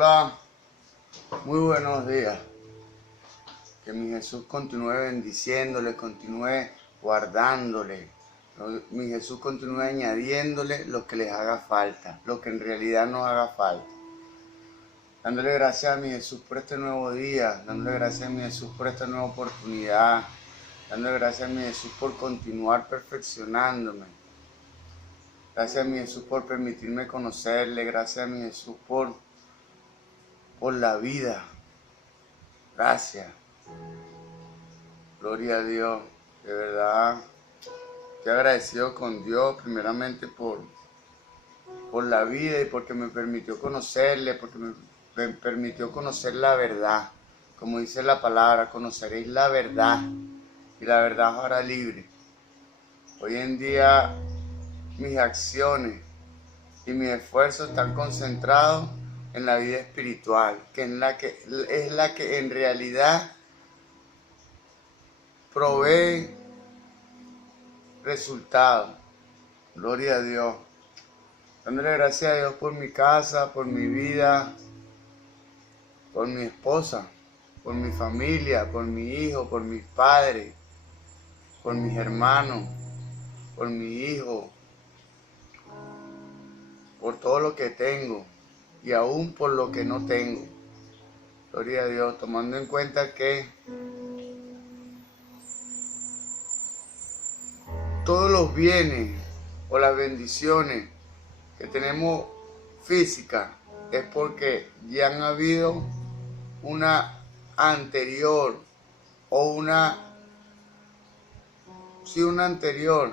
Hola, muy buenos días. Que mi Jesús continúe bendiciéndole, continúe guardándole. Mi Jesús continúe añadiéndole lo que les haga falta, lo que en realidad nos haga falta. Dándole gracias a mi Jesús por este nuevo día, dándole gracias a mi Jesús por esta nueva oportunidad, dándole gracias a mi Jesús por continuar perfeccionándome. Gracias a mi Jesús por permitirme conocerle, gracias a mi Jesús por la vida. Gracias. Gloria a Dios. De verdad, estoy agradecido con Dios primeramente por la vida y porque me permitió conocerle, porque me permitió conocer la verdad. Como dice la palabra, conoceréis la verdad y la verdad os hará libre. Hoy en día mis acciones y mis esfuerzos están concentrados en la vida espiritual, que es la que en realidad provee resultados. Gloria a Dios. Dándole gracias a Dios por mi casa, por mi vida, por mi esposa, por mi familia, por mi hijo, por mis padres, por mis hermanos, por mi hijo, por todo lo que tengo y aún por lo que no tengo. Gloria a Dios, tomando en cuenta que todos los bienes o las bendiciones que tenemos físicas es porque ya han habido una anterior o una anterior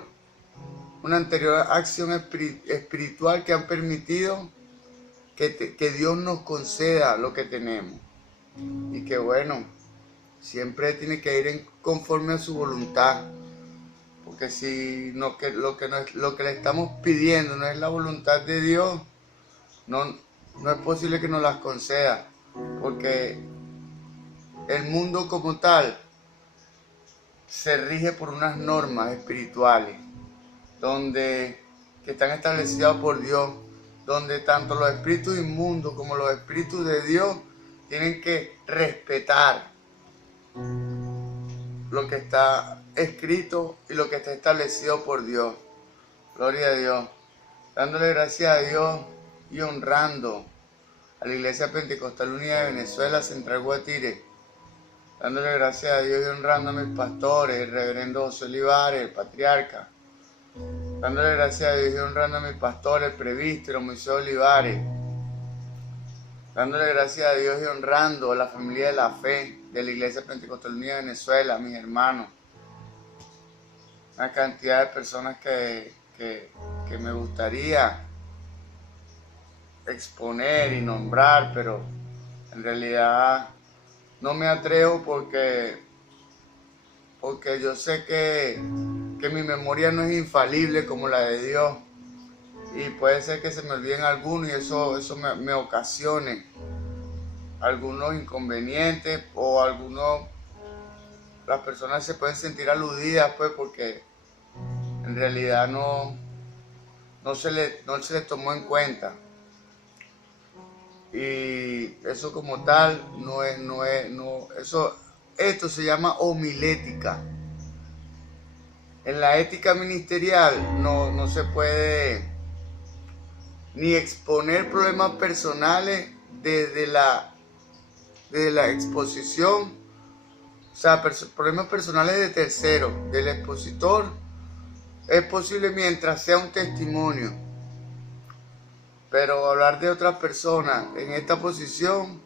acción espiritual que han permitido que Dios nos conceda lo que tenemos. Y que bueno, siempre tiene que ir conforme a su voluntad. Porque si lo que le estamos pidiendo no es la voluntad de Dios, no es posible que nos las conceda. Porque el mundo como tal se rige por unas normas espirituales que están establecidas por Dios, donde tanto los espíritus inmundos como los espíritus de Dios tienen que respetar lo que está escrito y lo que está establecido por Dios. Gloria a Dios. Dándole gracias a Dios y honrando a la Iglesia Pentecostal Unida de Venezuela, Central Guatire. Dándole gracias a Dios y honrando a mis pastores, el reverendo José Olivares, el patriarca. Dándole gracias a Dios y honrando a mis pastores, el presbítero Moisés Olivares. Dándole gracias a Dios y honrando a la familia de la fe de la Iglesia Pentecostal Unida de Venezuela, a mis hermanos. Una cantidad de personas que me gustaría exponer y nombrar, pero en realidad no me atrevo porque yo sé que mi memoria no es infalible como la de Dios. Y puede ser que se me olviden algunos y eso me ocasione algunos inconvenientes o las personas se pueden sentir aludidas pues porque en realidad no se les tomó en cuenta. Y eso como tal esto se llama homilética. En la ética ministerial no se puede ni exponer problemas personales desde la exposición, o sea, problemas personales de terceros, del expositor, es posible mientras sea un testimonio, pero hablar de otras personas en esta posición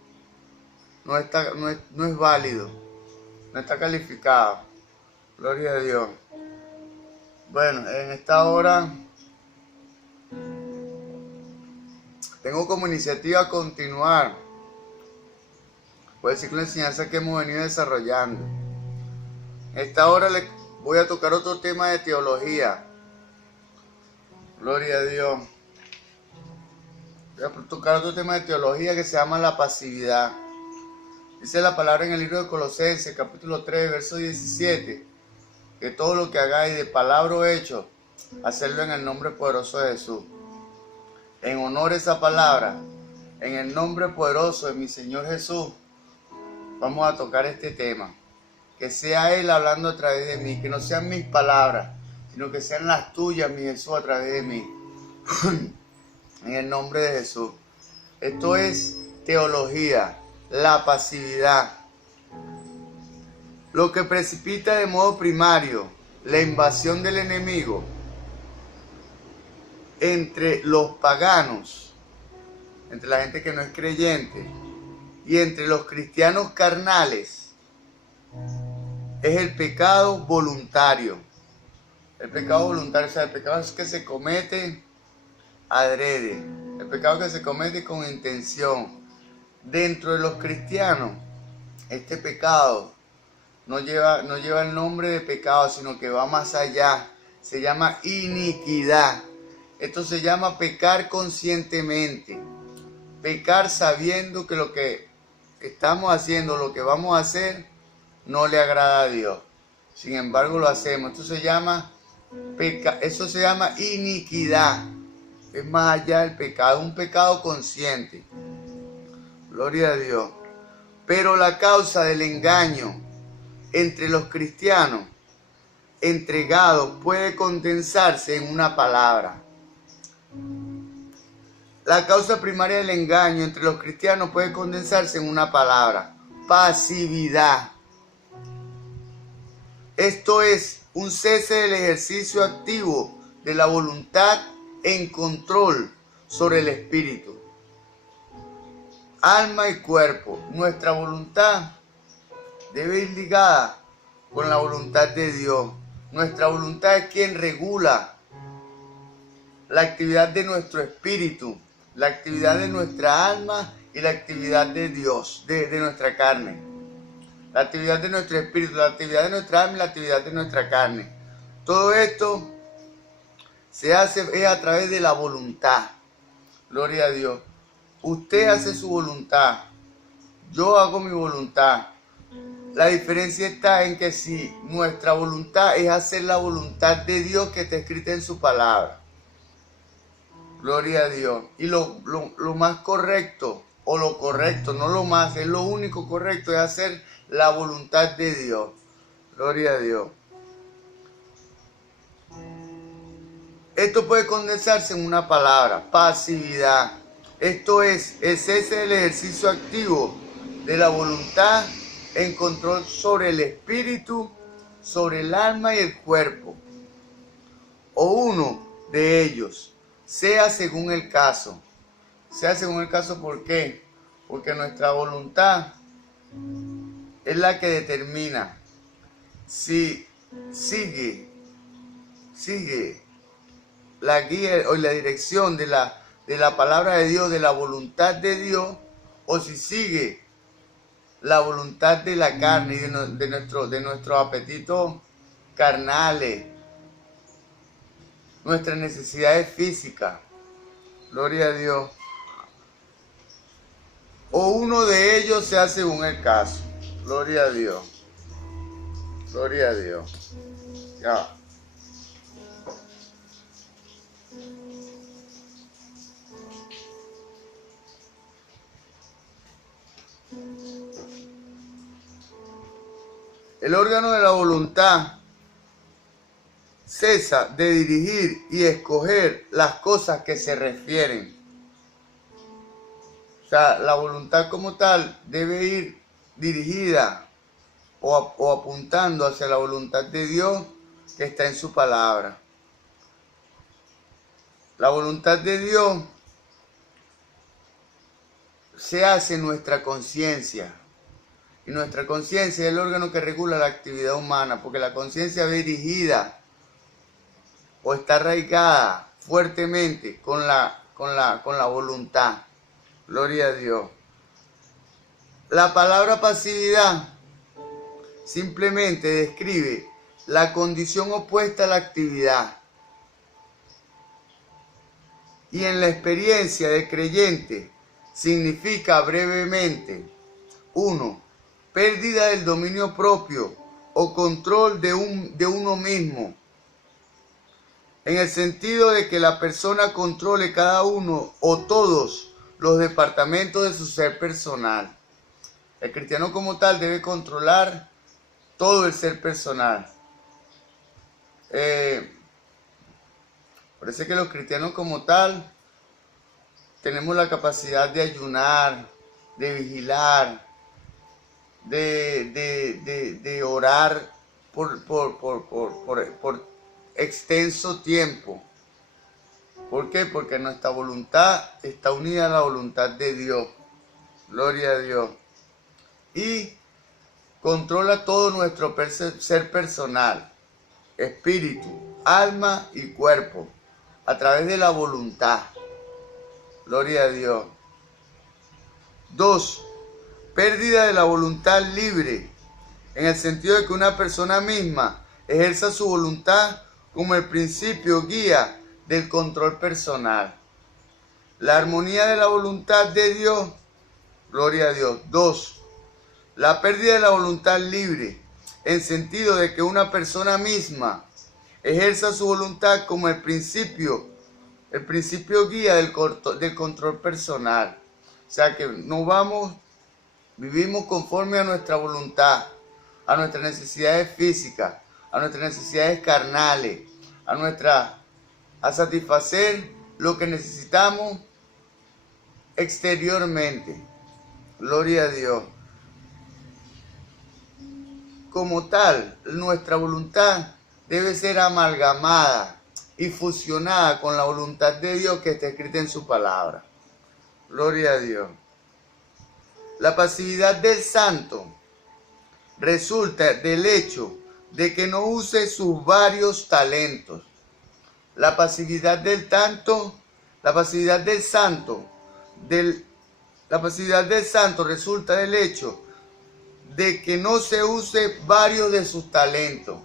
no es válido, no está calificado. Gloria a Dios. Bueno, en esta hora tengo como iniciativa continuar, puedo decir, con la enseñanza que hemos venido desarrollando. En esta hora les voy a tocar otro tema de teología. Gloria a Dios. Voy a tocar otro tema de teología que se llama la pasividad. Dice la palabra en el libro de Colosenses, capítulo 3, verso 17, que todo lo que hagáis de palabra o hecho, hacerlo en el nombre poderoso de Jesús. En honor a esa palabra, En el nombre poderoso de mi Señor Jesús, vamos a tocar este tema. Que sea Él hablando a través de mí, que no sean mis palabras, sino que sean las tuyas, mi Jesús, a través de mí. En el nombre de Jesús. Esto es teología, la pasividad. Lo que precipita de modo primario la invasión del enemigo entre los paganos, entre la gente que no es creyente, y entre los cristianos carnales, es el pecado voluntario. El pecado voluntario, o sea, el pecado es que se comete adrede, el pecado que se comete con intención. Dentro de los cristianos, este pecado no lleva el nombre de pecado, sino que va más allá. Se llama iniquidad. Esto se llama pecar conscientemente. Pecar sabiendo que lo que estamos haciendo, lo que vamos a hacer, no le agrada a Dios. Sin embargo, lo hacemos. Esto se llama iniquidad. Es más allá del pecado, un pecado consciente. Gloria a Dios. Pero la causa del engaño entre los cristianos entregados puede condensarse en una palabra. La causa primaria del engaño entre los cristianos puede condensarse en una palabra: pasividad. Esto es un cese del ejercicio activo de la voluntad en control sobre el espíritu, alma y cuerpo. Nuestra voluntad debe ir ligada con la voluntad de Dios. Nuestra voluntad es quien regula la actividad de nuestro espíritu, la actividad de nuestra alma y la actividad de Dios, de nuestra carne. La actividad de nuestro espíritu, la actividad de nuestra alma y la actividad de nuestra carne. Todo esto se hace a través de la voluntad. Gloria a Dios. Usted hace su voluntad. Yo hago mi voluntad. La diferencia está en que si nuestra voluntad es hacer la voluntad de Dios que está escrita en su palabra. Gloria a Dios. Y lo más correcto, o lo correcto, no lo más, es lo único correcto, es hacer la voluntad de Dios. Gloria a Dios. Esto puede condensarse en una palabra: pasividad. Esto es el cese del ejercicio activo de la voluntad en control sobre el espíritu, sobre el alma y el cuerpo, o uno de ellos, sea según el caso. Sea según el caso, ¿por qué? Porque nuestra voluntad es la que determina si sigue la guía o la dirección de la palabra de Dios, de la voluntad de Dios, o si sigue la voluntad de la carne y de nuestros apetitos carnales, nuestras necesidades físicas. Gloria a Dios. O uno de ellos sea según el caso. Gloria a Dios. Gloria a Dios. Ya. El órgano de la voluntad cesa de dirigir y escoger las cosas que se refieren. O sea, la voluntad como tal debe ir dirigida o apuntando hacia la voluntad de Dios que está en su palabra. La voluntad de Dios se hace en nuestra conciencia. Y nuestra conciencia es el órgano que regula la actividad humana, porque la conciencia va dirigida o está arraigada fuertemente con la voluntad. Gloria a Dios. La palabra pasividad simplemente describe la condición opuesta a la actividad. Y en la experiencia de creyente significa brevemente: 1. Pérdida del dominio propio o control de uno mismo, en el sentido de que la persona controle cada uno o todos los departamentos de su ser personal. El cristiano como tal debe controlar todo el ser personal. Parece que los cristianos como tal tenemos la capacidad de ayunar, de vigilar, de orar por extenso tiempo. ¿Por qué? Porque nuestra voluntad está unida a la voluntad de Dios. Gloria a Dios. Y controla todo nuestro ser personal, espíritu, alma y cuerpo, a través de la voluntad. Gloria a Dios. 2. Pérdida de la voluntad libre, en el sentido de que una persona misma ejerza su voluntad como el principio guía del control personal. La armonía de la voluntad de Dios. Gloria a Dios. 2. La pérdida de la voluntad libre, en sentido de que una persona misma ejerza su voluntad como el principio guía del control personal. O sea que vivimos conforme a nuestra voluntad, a nuestras necesidades físicas, a nuestras necesidades carnales, a satisfacer lo que necesitamos exteriormente. Gloria a Dios. Como tal, nuestra voluntad debe ser amalgamada y fusionada con la voluntad de Dios que está escrita en su palabra. Gloria a Dios. La pasividad del santo resulta del hecho de que no use sus varios talentos. La pasividad del santo resulta del hecho de que no se use varios de sus talentos.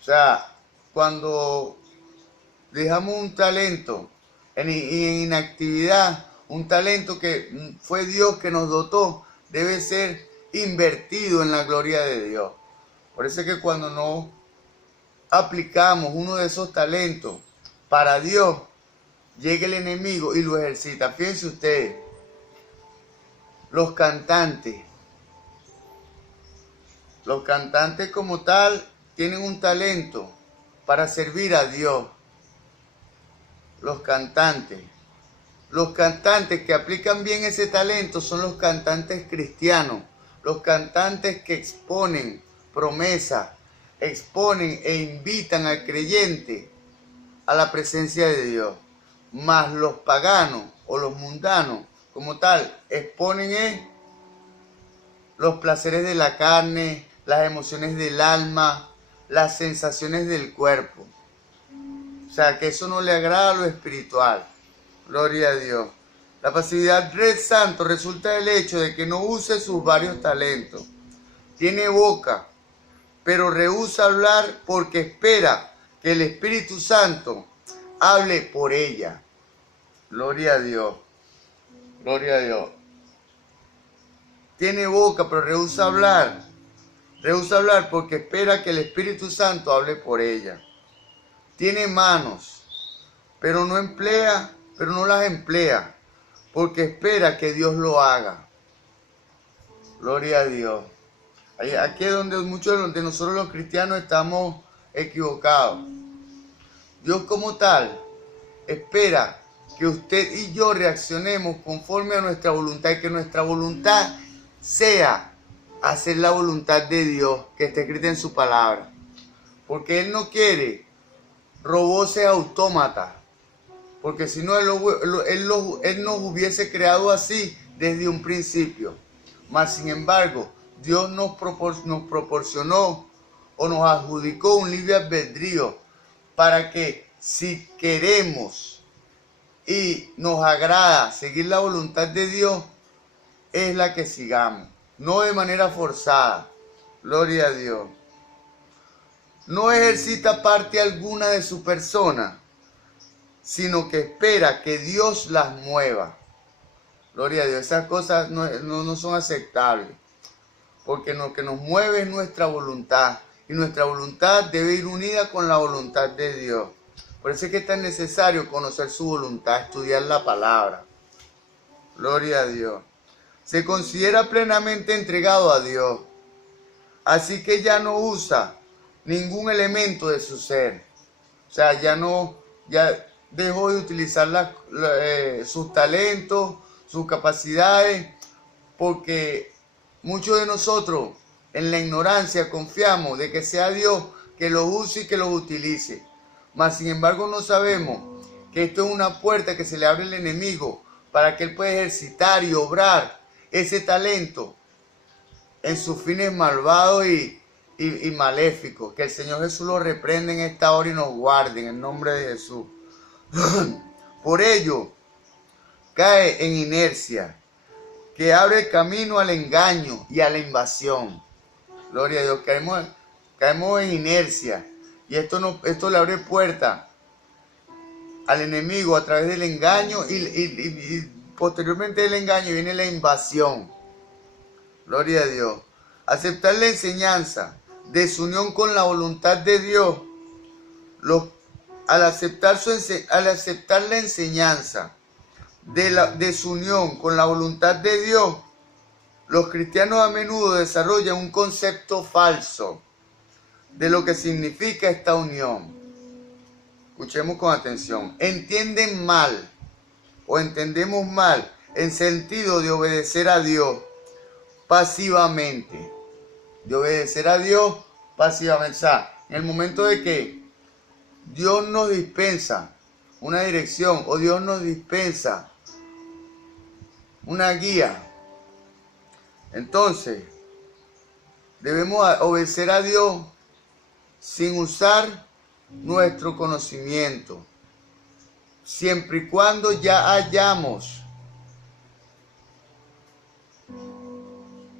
O sea, cuando dejamos un talento en inactividad, un talento que fue Dios que nos dotó, debe ser invertido en la gloria de Dios. Por eso es que cuando no aplicamos uno de esos talentos para Dios, llega el enemigo y lo ejercita. Fíjense ustedes, los cantantes como tal tienen un talento para servir a Dios. Los cantantes que aplican bien ese talento son los cantantes cristianos, los cantantes que exponen promesas, exponen e invitan al creyente a la presencia de Dios. Mas los paganos o los mundanos como tal exponen los placeres de la carne, las emociones del alma, las sensaciones del cuerpo. O sea, que eso no le agrada a lo espiritual. Gloria a Dios. La pasividad del santo resulta del hecho de que no use sus varios talentos. Tiene boca, pero rehúsa hablar porque espera que el Espíritu Santo hable por ella. Gloria a Dios. Gloria a Dios. Tiene boca, pero rehúsa hablar. Rehúsa hablar porque espera que el Espíritu Santo hable por ella. Tiene manos, pero no las emplea, porque espera que Dios lo haga. Gloria a Dios. Aquí es donde muchos de nosotros los cristianos estamos equivocados. Dios como tal espera que usted y yo reaccionemos conforme a nuestra voluntad y que nuestra voluntad sea hacer la voluntad de Dios que está escrita en su palabra. Porque Él no quiere robots autómatas, porque si no él nos hubiese creado así desde un principio. Mas sin embargo, Dios nos proporcionó o nos adjudicó un libre albedrío para que si queremos y nos agrada seguir la voluntad de Dios, es la que sigamos, no de manera forzada. Gloria a Dios. No ejercita parte alguna de su persona, sino que espera que Dios las mueva. Gloria a Dios. Esas cosas no son aceptables, porque lo que nos mueve es nuestra voluntad, y nuestra voluntad debe ir unida con la voluntad de Dios. Por eso es que es tan necesario conocer su voluntad, estudiar la palabra. Gloria a Dios. Se considera plenamente entregado a Dios. Así que ya no usa ningún elemento de su ser. O sea, ya dejó de utilizar sus talentos, sus capacidades, porque muchos de nosotros en la ignorancia confiamos de que sea Dios que los use y que los utilice. Mas sin embargo no sabemos que esto es una puerta que se le abre al enemigo para que él pueda ejercitar y obrar ese talento en sus fines malvados y maléficos. Que el Señor Jesús lo reprenda en esta hora y nos guarde en el nombre de Jesús. Por ello, cae en inercia, que abre camino al engaño y a la invasión. Gloria a Dios, caemos en inercia. Y esto le abre puerta al enemigo a través del engaño y posteriormente del engaño viene la invasión. Gloria a Dios. Aceptar la enseñanza, desunión con la voluntad de Dios. Al aceptar la enseñanza de la desunión con la voluntad de Dios, los cristianos a menudo desarrollan un concepto falso de lo que significa esta unión. Escuchemos con atención. Entendemos mal en sentido de obedecer a Dios pasivamente. De obedecer a Dios pasivamente. O sea, en el momento de que Dios nos dispensa una dirección o Dios nos dispensa una guía, entonces debemos obedecer a Dios sin usar nuestro conocimiento, siempre y cuando ya hayamos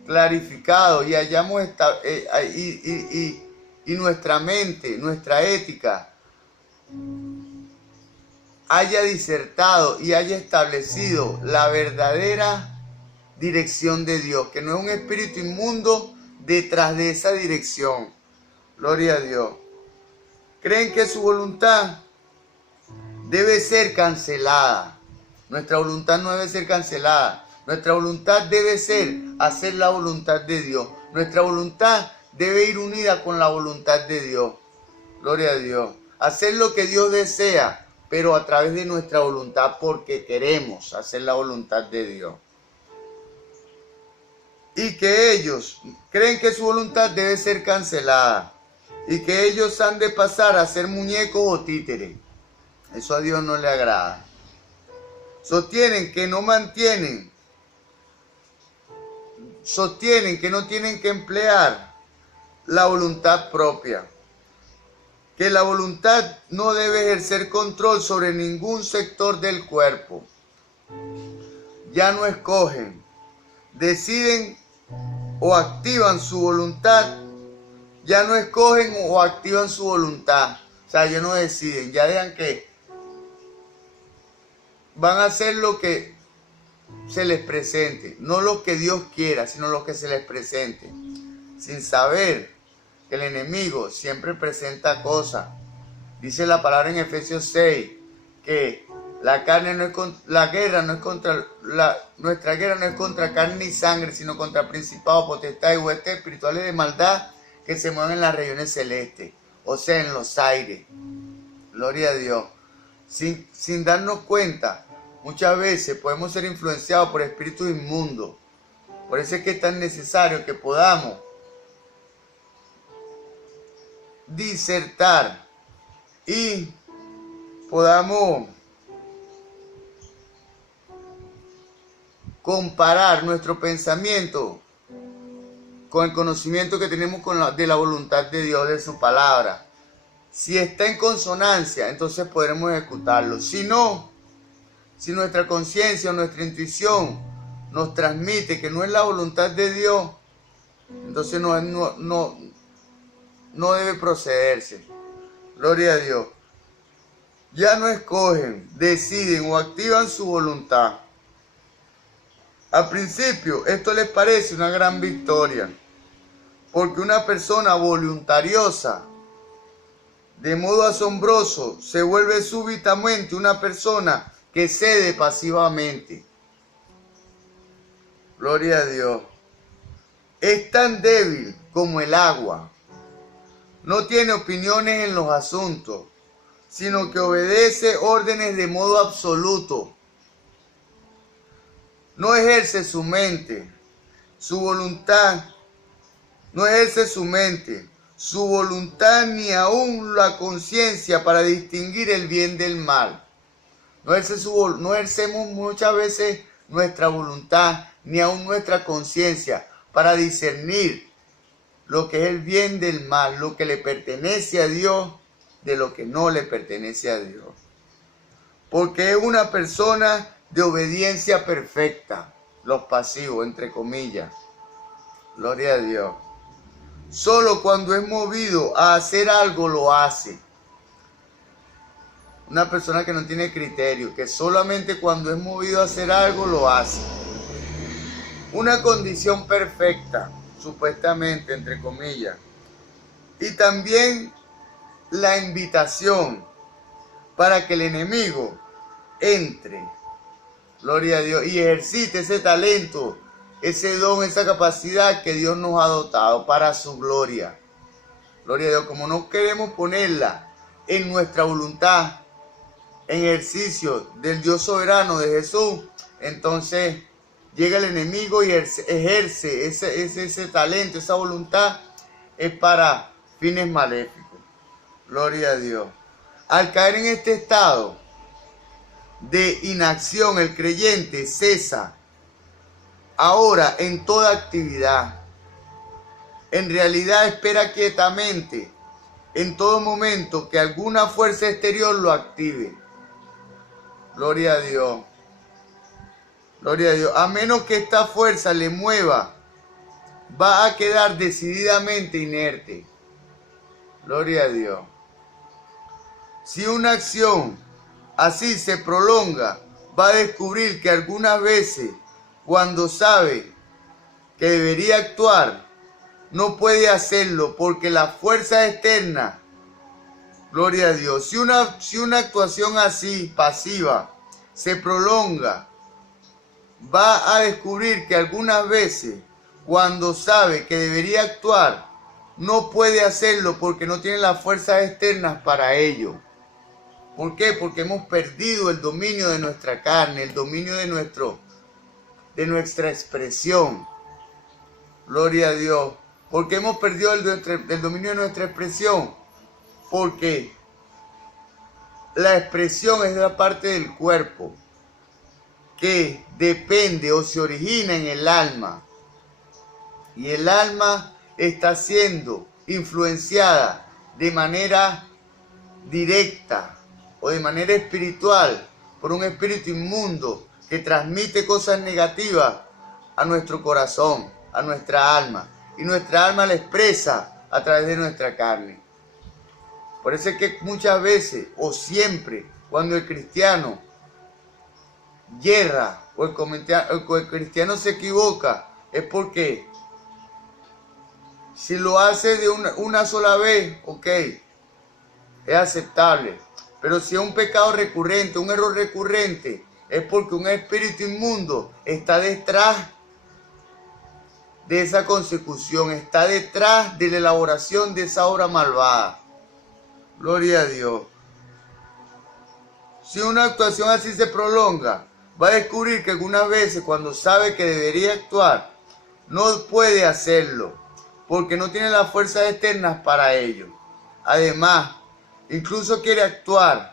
clarificado y hayamos y nuestra mente, nuestra ética haya disertado y haya establecido la verdadera dirección de Dios, que no es un espíritu inmundo detrás de esa dirección. Gloria a Dios. Creen que su voluntad debe ser cancelada. Nuestra voluntad no debe ser cancelada. Nuestra voluntad debe ser hacer la voluntad de Dios. Nuestra voluntad debe ir unida con la voluntad de Dios. Gloria a Dios. Hacer lo que Dios desea, pero a través de nuestra voluntad, porque queremos hacer la voluntad de Dios. Y que ellos creen que su voluntad debe ser cancelada y que ellos han de pasar a ser muñecos o títeres. Eso a Dios no le agrada. Sostienen que no tienen que emplear la voluntad propia, que la voluntad no debe ejercer control sobre ningún sector del cuerpo. Ya no escogen, deciden o activan su voluntad. Ya no escogen o activan su voluntad. O sea, ya no deciden, ya dejan que van a hacer lo que se les presente, no lo que Dios quiera, sino lo que se les presente, sin saber que el enemigo siempre presenta cosas. Dice la palabra en Efesios 6 que nuestra guerra no es contra carne ni sangre, sino contra principados, potestades y huestes espirituales de maldad que se mueven en las regiones celestes, o sea, en los aires. Gloria a Dios. Sin darnos cuenta, muchas veces podemos ser influenciados por espíritus inmundos. Por eso es que es tan necesario que podamos disertar y podamos comparar nuestro pensamiento con el conocimiento que tenemos de la voluntad de Dios, de su palabra. Si está en consonancia, entonces podremos ejecutarlo. Si no, si nuestra conciencia o nuestra intuición nos transmite que no es la voluntad de Dios, entonces no debe procederse. Gloria a Dios. Ya no escogen, deciden o activan su voluntad. Al principio esto les parece una gran victoria, porque una persona voluntariosa de modo asombroso, se vuelve súbitamente una persona que cede pasivamente. Gloria a Dios. Es tan débil como el agua. No tiene opiniones en los asuntos, sino que obedece órdenes de modo absoluto. No ejerce su mente, su voluntad, no ejerce su mente, su voluntad ni aún la conciencia para distinguir el bien del mal. No ejercemos muchas veces nuestra voluntad ni aún nuestra conciencia para discernir lo que es el bien del mal, lo que le pertenece a Dios de lo que no le pertenece a Dios. Porque es una persona de obediencia perfecta, los pasivos, entre comillas. Gloria a Dios. Solo cuando es movido a hacer algo lo hace. Una persona que no tiene criterio, que solamente cuando es movido a hacer algo lo hace. Una condición perfecta, supuestamente, entre comillas. Y también la invitación para que el enemigo entre, gloria a Dios, y ejercite ese talento, ese don, esa capacidad que Dios nos ha dotado para su gloria. Gloria a Dios, como no queremos ponerla en nuestra voluntad, en ejercicio del Dios soberano de Jesús, entonces llega el enemigo y ejerce ese talento, esa voluntad, es para fines maléficos. Gloria a Dios. Al caer en este estado de inacción, el creyente cesa ahora en toda actividad. En realidad espera quietamente en todo momento que alguna fuerza exterior lo active. Gloria a Dios. Gloria a Dios. A menos que esta fuerza le mueva, va a quedar decididamente inerte. Gloria a Dios. Si una acción así se prolonga, va a descubrir que algunas veces, cuando sabe que debería actuar, no puede hacerlo porque la fuerza externa, gloria a Dios, si una actuación así, pasiva, se prolonga, va a descubrir que algunas veces, cuando sabe que debería actuar, no puede hacerlo porque no tiene las fuerzas externas para ello. ¿Por qué? Porque hemos perdido el dominio de nuestra carne, el dominio de nuestra expresión. Gloria a Dios. ¿Por qué hemos perdido el dominio de nuestra expresión? Porque la expresión es la parte del cuerpo que depende o se origina en el alma. Y el alma está siendo influenciada de manera directa o de manera espiritual por un espíritu inmundo que transmite cosas negativas a nuestro corazón, a nuestra alma, y nuestra alma la expresa a través de nuestra carne. Por eso es que muchas veces o siempre cuando el cristiano yerra o el cristiano se equivoca, es porque si lo hace de una sola vez, ok, es aceptable. Pero si es un pecado recurrente, un error recurrente, es porque un espíritu inmundo está detrás de esa consecución, está detrás de la elaboración de esa obra malvada. Gloria a Dios. Si una actuación así se prolonga, va a descubrir que algunas veces cuando sabe que debería actuar, no puede hacerlo, porque no tiene las fuerzas externas para ello. Además, incluso quiere actuar.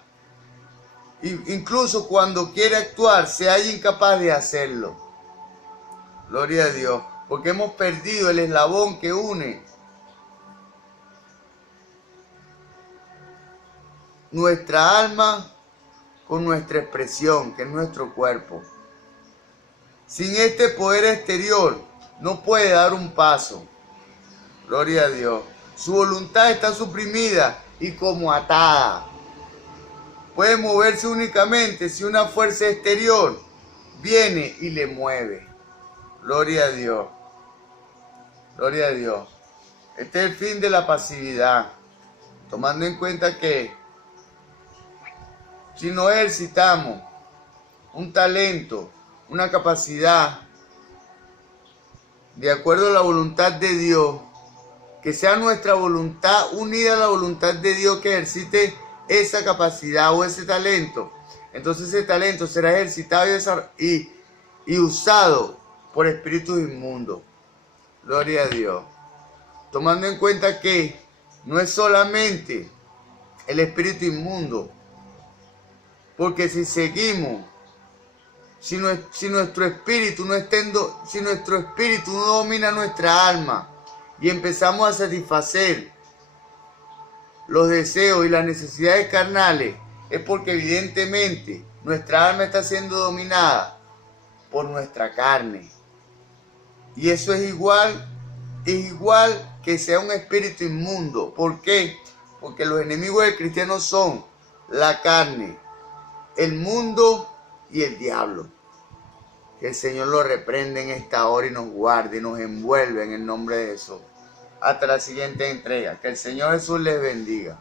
Incluso cuando quiere actuar, se halla incapaz de hacerlo. Gloria a Dios. Porque hemos perdido el eslabón que une nuestra alma con nuestra expresión, que es nuestro cuerpo. Sin este poder exterior, no puede dar un paso. Gloria a Dios. Su voluntad está suprimida y como atada. Puede moverse únicamente si una fuerza exterior viene y le mueve. Gloria a Dios. Gloria a Dios. Este es el fin de la pasividad. tomando en cuenta que si no ejercitamos un talento, una capacidad, de acuerdo a la voluntad de Dios, que sea nuestra voluntad unida a la voluntad de Dios que ejercite esa capacidad o ese talento, entonces ese talento será ejercitado y usado por espíritus inmundos. Gloria a Dios. Tomando en cuenta que no es solamente el espíritu inmundo, porque si seguimos, si nuestro espíritu no domina nuestra alma y empezamos a satisfacer los deseos y las necesidades carnales, es porque evidentemente nuestra alma está siendo dominada por nuestra carne. Y eso es igual que sea un espíritu inmundo. ¿Por qué? Porque los enemigos del cristiano son la carne, el mundo y el diablo. Que el Señor lo reprende en esta hora y nos guarde y nos envuelve en el nombre de Jesús. Hasta la siguiente entrega. Que el Señor Jesús les bendiga.